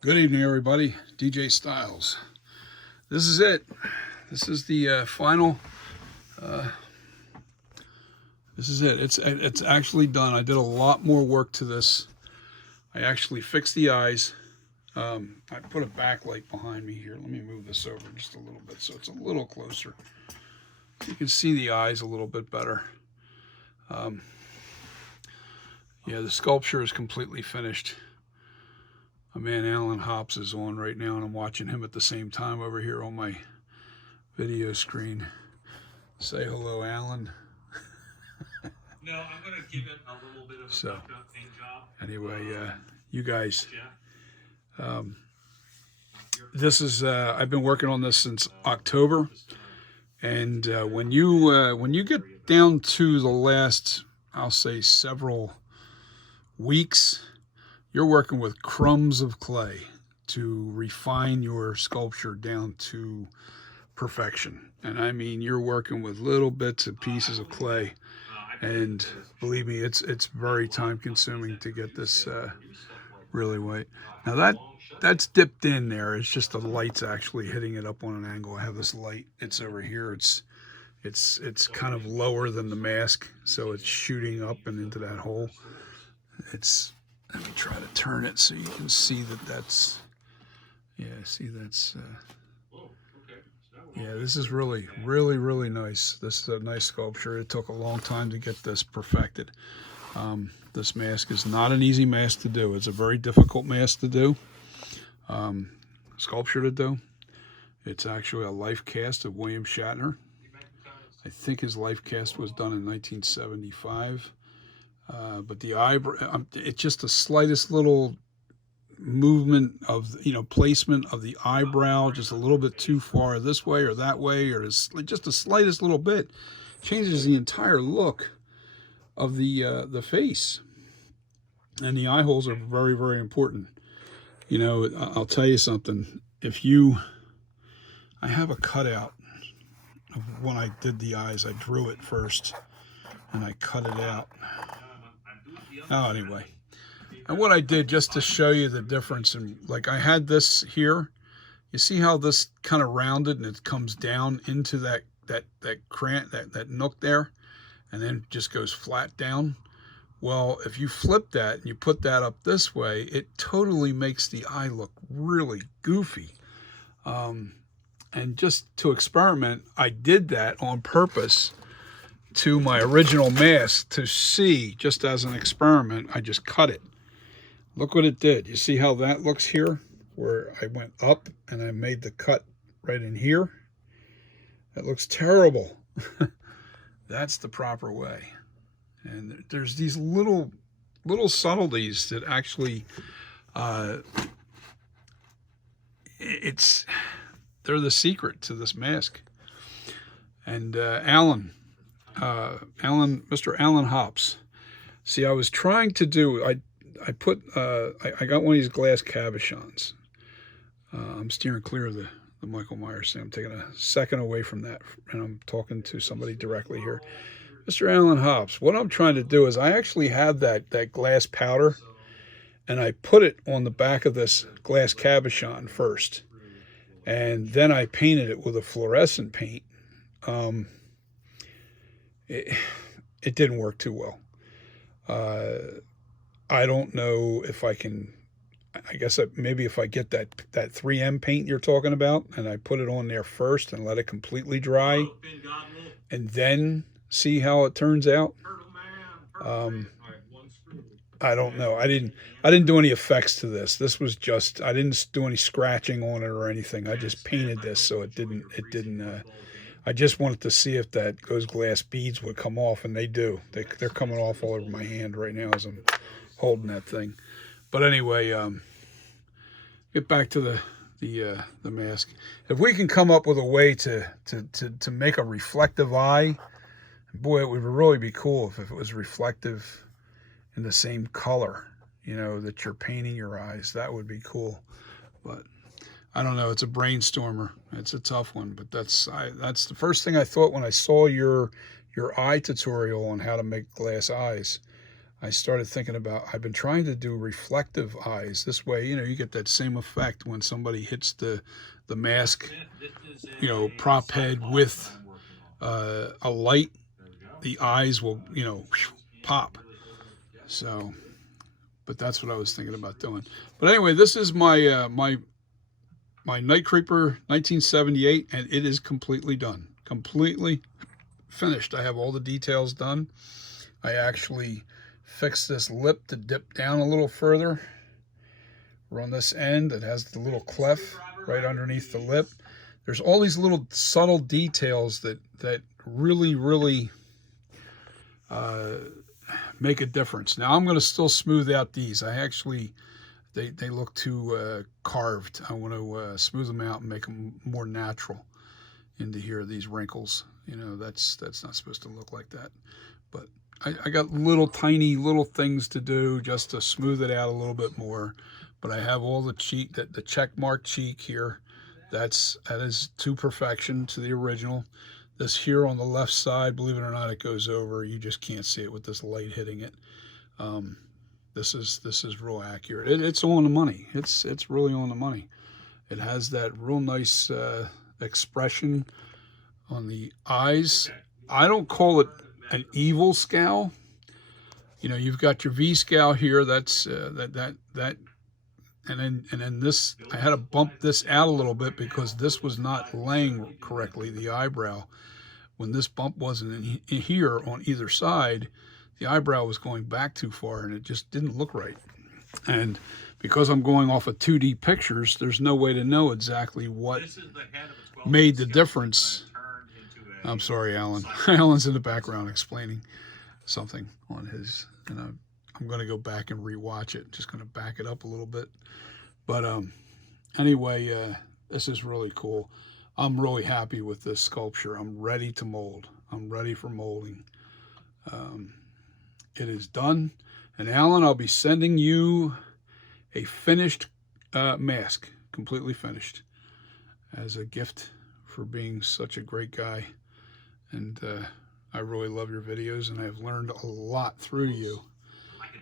Good evening, everybody. DJ Styles. This is it. This is the final. Uh, this is it. It's actually done. I did a lot more work to this. I actually fixed the eyes. I put a backlight behind me here. Let me move this over just a little bit so it's a little closer. So you can see the eyes a little bit better. Um, yeah, the sculpture is completely finished. My man Alan Hops is on right now, and I'm watching him at the same time over here on my video screen. Say hello, Alan. No, I'm going to give it a little bit of a paint job. Anyway, you guys, this is I've been working on this since October, and when you get down to the last, I'll say several weeks, you're working with crumbs of clay to refine your sculpture down to perfection. And I mean, you're working with little bits and pieces of clay. And believe me, it's very time consuming to get this really white. Now that's dipped in there. It's just the light's actually hitting it up on an angle. I have this light. It's over here. It's kind of lower than the mask, so it's shooting up and into that hole. Let me try to turn it so you can see that's, yeah, see that's, yeah, this is really, really, really nice. This is a nice sculpture. It took a long time to get this perfected. This mask is not an easy mask to do. It's a very difficult mask to do, sculpture to do. It's actually a life cast of William Shatner. I think his life cast was done in 1975. But the eyebrow, it's just the slightest little movement of, placement of the eyebrow, just a little bit too far this way or that way, or just the slightest little bit changes the entire look of the face. And the eye holes are very, very important. I'll tell you something. I have a cutout of when I did the eyes. I drew it first and I cut it out. Oh, anyway, and what I did just to show you the difference, and like I had this here, you see how this kind of rounded and it comes down into that nook there, and then just goes flat down. Well, if you flip that and you put that up this way, it totally makes the eye look really goofy. And just to experiment, I did that on purpose to my original mask to see, just as an experiment. I just cut it. Look what it did. You see how that looks here, where I went up and I made the cut right in here? That looks terrible. That's the proper way. And there's these little subtleties that actually they're the secret to this mask. And Mr. Alan Hops. See, I was trying to do, I got one of these glass cabochons. I'm steering clear of the Michael Myers thing. I'm taking a second away from that, and I'm talking to somebody directly here. Mr. Alan Hops, what I'm trying to do is I actually have that glass powder, and I put it on the back of this glass cabochon first, and then I painted it with a fluorescent paint. It didn't work too well. I don't know if I can. I guess maybe if I get that 3M paint you're talking about, and I put it on there first and let it completely dry, and then see how it turns out. I don't know. I didn't do any effects to this. This was just, I didn't do any scratching on it or anything. I just painted this so it didn't. I just wanted to see if those glass beads would come off, and they do. They're coming off all over my hand right now as I'm holding that thing. But anyway, get back to the mask. If we can come up with a way to make a reflective eye, boy, it would really be cool if it was reflective in the same color, that you're painting your eyes. That would be cool. But I don't know. It's a brainstormer. It's a tough one, but that's the first thing I thought when I saw your eye tutorial on how to make glass eyes. I started thinking about, I've been trying to do reflective eyes. This way, you know, you get that same effect when somebody hits the mask, you know, prop head with a light. The eyes will, you know, pop. So, but that's what I was thinking about doing. But anyway, this is my my NightCreeper 1978, and it is completely done. Completely finished. I have all the details done. I actually fixed this lip to dip down a little further. On this end, it has the little cleft right underneath the lip. There's all these little subtle details that really make a difference. Now I'm going to still smooth out these. I actually, they look too carved. I want to smooth them out and make them more natural into here, these wrinkles. You know, that's not supposed to look like that. But I got tiny little things to do just to smooth it out a little bit more. But I have all the cheek, the check mark cheek here. That is to perfection, to the original. This here on the left side, believe it or not, it goes over. You just can't see it with this light hitting it. This is real accurate. It's on the money. It's really on the money. It has that real nice expression on the eyes. I don't call it an evil scowl. You know, you've got your V scowl here. That's and then this, I had to bump this out a little bit because this was not laying correctly, the eyebrow. When this bump wasn't in here on either side, the eyebrow was going back too far and it just didn't look right. And because I'm going off of 2D pictures, there's no way to know exactly what made the difference. I'm sorry, Alan. Alan's in the background explaining something on his, and I'm going to go back and rewatch it. Just going to back it up a little bit. But anyway, this is really cool. I'm really happy with this sculpture. I'm ready to mold. I'm ready for molding. It is done. And Alan, I'll be sending you a finished mask, completely finished, as a gift for being such a great guy. And I really love your videos, and I've learned a lot through you.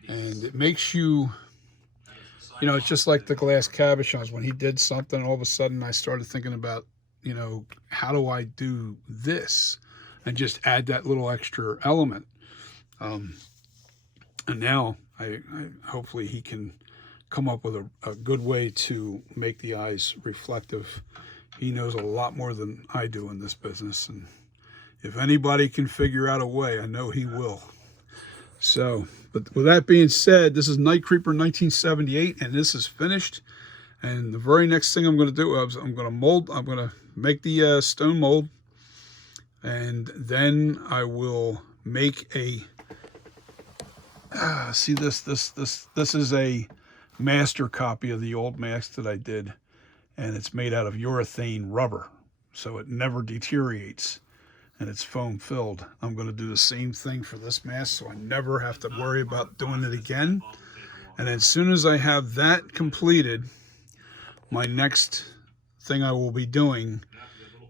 And it makes you, you know, it's just like the glass cabochons. When he did something, all of a sudden I started thinking about, you know, how do I do this? And just add that little extra element. And now I hopefully he can come up with a good way to make the eyes reflective. He knows a lot more than I do in this business, and if anybody can figure out a way, I know he will. So, but with that being said, this is NightCreeper 1978, and this is finished. And the very next thing I'm going to do is I'm going to mold. I'm going to make the stone mold, and then I will make a. See this is a master copy of the old mask that I did, and it's made out of urethane rubber, so it never deteriorates. And it's foam filled. I'm going to do the same thing for this mask so I never have to worry about doing it again. And as soon as I have that completed, my next thing I will be doing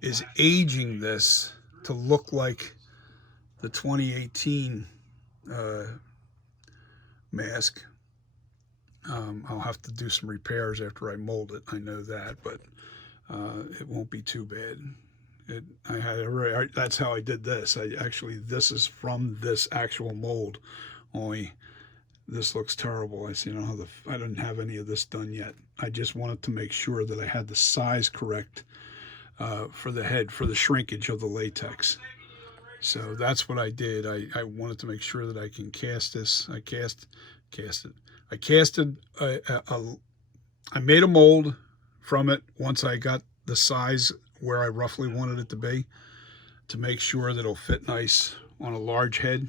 is aging this to look like the 2018 mask. I'll have to do some repairs after I mold it, I know that, but it won't be too bad. That's how I did this. This is from this actual mold. Only this looks terrible. I didn't have any of this done yet. I just wanted to make sure that I had the size correct for the head, for the shrinkage of the latex. So that's what I did. I wanted to make sure that I can cast this. I made a mold from it once I got the size where I roughly wanted it to be, to make sure that it'll fit nice on a large head.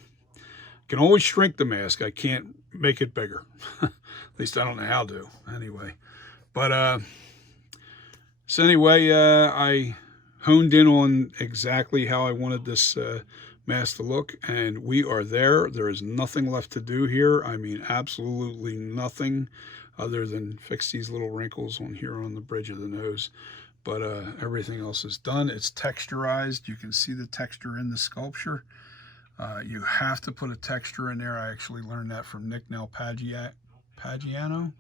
Can always shrink the mask. I can't make it bigger. At least I don't know how to, anyway. But so anyway, I honed in on exactly how I wanted this mask to look, and we are there. There is nothing left to do here. I mean, absolutely nothing other than fix these little wrinkles on here on the bridge of the nose. But everything else is done. It's texturized. You can see the texture in the sculpture. You have to put a texture in there. I actually learned that from Nick Pagiano.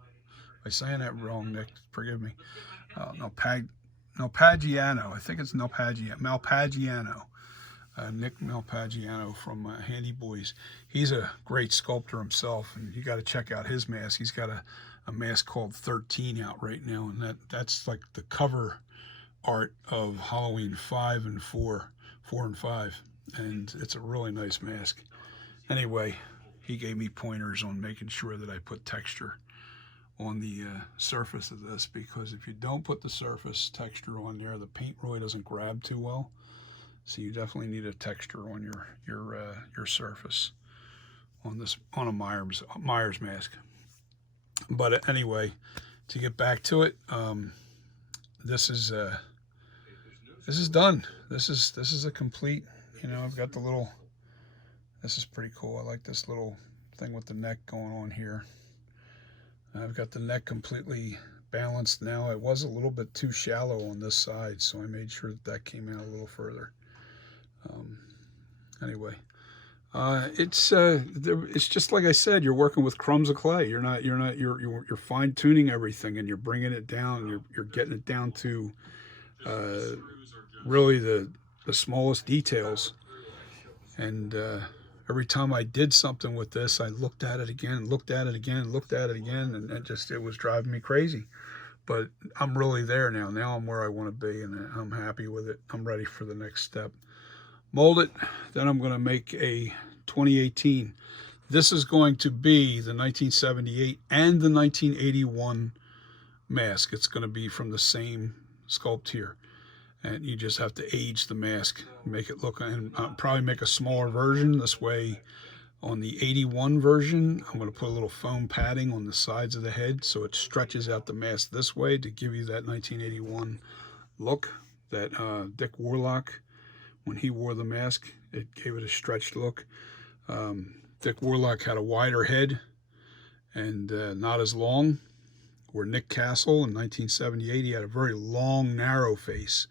By saying that wrong, Nick, forgive me. Pagiano. I think it's Malpagiano. Nick Malpagiano from Handy Boys. He's a great sculptor himself, and you got to check out his mask. He's got a mask called 13 out right now, and that's like the cover art of Halloween 5 and 4 and 5, and it's a really nice mask. Anyway, he gave me pointers on making sure that I put texture on the surface of this, because if you don't put the surface texture on there, the paint really doesn't grab too well. So you definitely need a texture on your surface on a Myers mask. But anyway, to get back to it, this is done. This is a complete. I've got the little. This is pretty cool. I like this little thing with the neck going on here. I've got the neck completely balanced now. It was a little bit too shallow on this side, so I made sure that came out a little further. Anyway, it's just like I said. You're working with crumbs of clay. You're fine tuning everything, and you're bringing it down. You're getting it down to really the smallest details. And every time I did something with this, I looked at it again, looked at it again, looked at it again, and it was driving me crazy. But I'm really there now. Now I'm where I want to be, and I'm happy with it. I'm ready for the next step. Mold it, then I'm going to make a 2018. This is going to be the 1978 and the 1981 mask. It's going to be from the same sculpt here. And you just have to age the mask, make it look, and probably make a smaller version. This way, on the 81 version, I'm going to put a little foam padding on the sides of the head so it stretches out the mask this way to give you that 1981 look that Dick Warlock, when he wore the mask, it gave it a stretched look. Dick Warlock had a wider head and not as long, where Nick Castle in 1978, he had a very long, narrow face,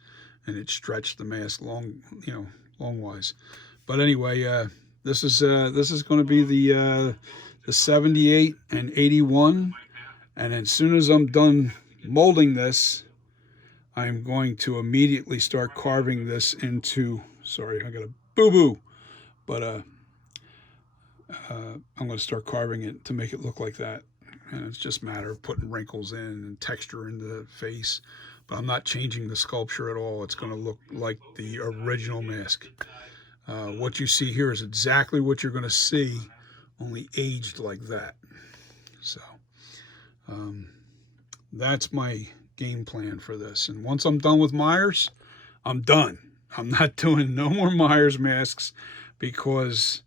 and it stretched the mask long-wise. But anyway, this is going to be the 78 and 81, and as soon as I'm done molding this, I'm going to immediately start carving this into. Sorry, I got a boo-boo, but I'm going to start carving it to make it look like that. And it's just a matter of putting wrinkles in and texture in the face. But I'm not changing the sculpture at all. It's going to look like the original mask. What you see here is exactly what you're going to see, only aged like that. So that's my game plan for this. And once I'm done with Myers, I'm done. I'm not doing no more Myers masks, because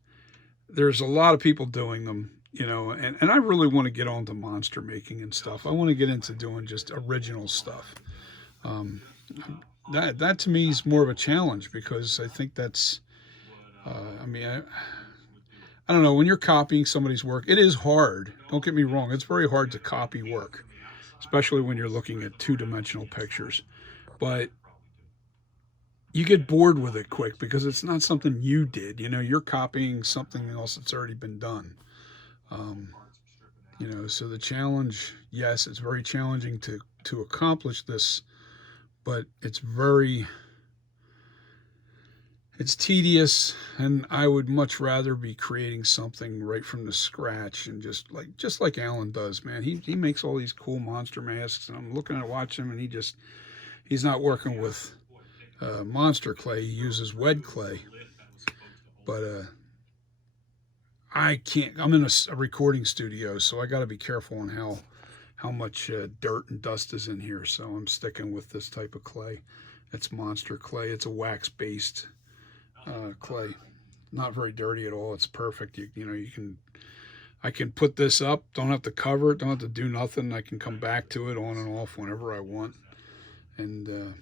there's a lot of people doing them. And I really want to get on to monster making and stuff. I want to get into doing just original stuff. That to me is more of a challenge, because I think that's, I don't know, when you're copying somebody's work, it is hard. Don't get me wrong. It's very hard to copy work, especially when you're looking at two-dimensional pictures. But you get bored with it quick, because it's not something you did. You're copying something else that's already been done. So the challenge, yes, it's very challenging to accomplish this, but it's tedious, and I would much rather be creating something right from the scratch, and just like Alan does, man. He makes all these cool monster masks, and I'm looking at watching him, and he's not working with monster clay. He uses wet clay, but I can't. I'm in a recording studio, so I got to be careful on how much dirt and dust is in here. So I'm sticking with this type of clay. It's monster clay. It's a wax-based clay. Not very dirty at all. It's perfect. I can put this up. Don't have to cover it. Don't have to do nothing. I can come back to it on and off whenever I want. And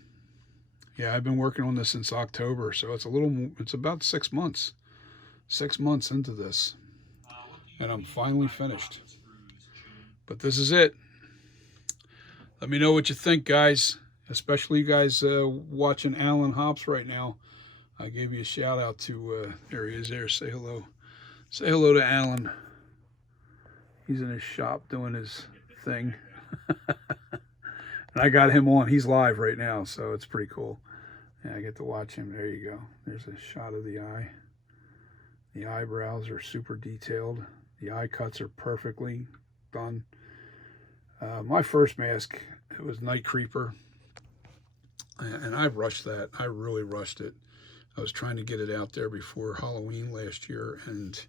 yeah, I've been working on this since October, so it's about 6 months. 6 months into this, and I'm finally finished. But this is it. Let me know what you think, guys, especially you guys watching Alan Hops right now. I gave you a shout out to, there he is there, say hello. Say hello to Alan. He's in his shop doing his thing. And I got him on. He's live right now, so it's pretty cool. Yeah, I get to watch him. There you go. There's a shot of the eye. The eyebrows are super detailed. The eye cuts are perfectly done. My first mask, it was NightCreeper. And I rushed that. I really rushed it. I was trying to get it out there before Halloween last year. And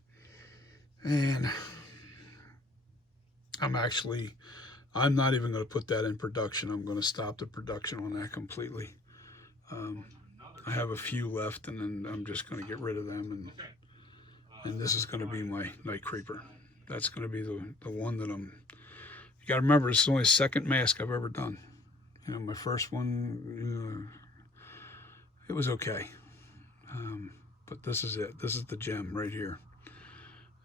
I'm not even going to put that in production. I'm going to stop the production on that completely. I have a few left, and then I'm just going to get rid of them. And this is going to be my NightCreeper. That's going to be the one that I'm... You got to remember, this is only the second mask I've ever done. You know, my first one, it was okay. But this is it. This is the gem right here.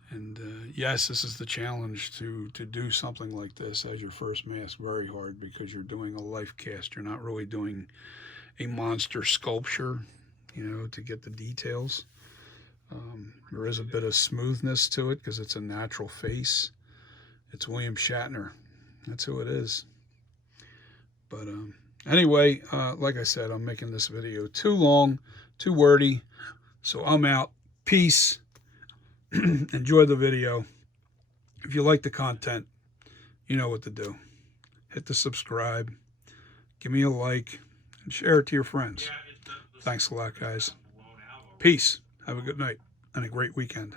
And yes, this is the challenge to do something like this as your first mask. Very hard because you're doing a life cast. You're not really doing a monster sculpture, you know, to get the details. There is a bit of smoothness to it because it's a natural face. It's William Shatner. That's who it is. But anyway, like I said, I'm making this video too long, too wordy. So I'm out. Peace. Enjoy the video. If you like the content, you know what to do. Hit the subscribe, give me a like, and share it to your friends. Thanks a lot, guys. Peace. Have a good night and a great weekend.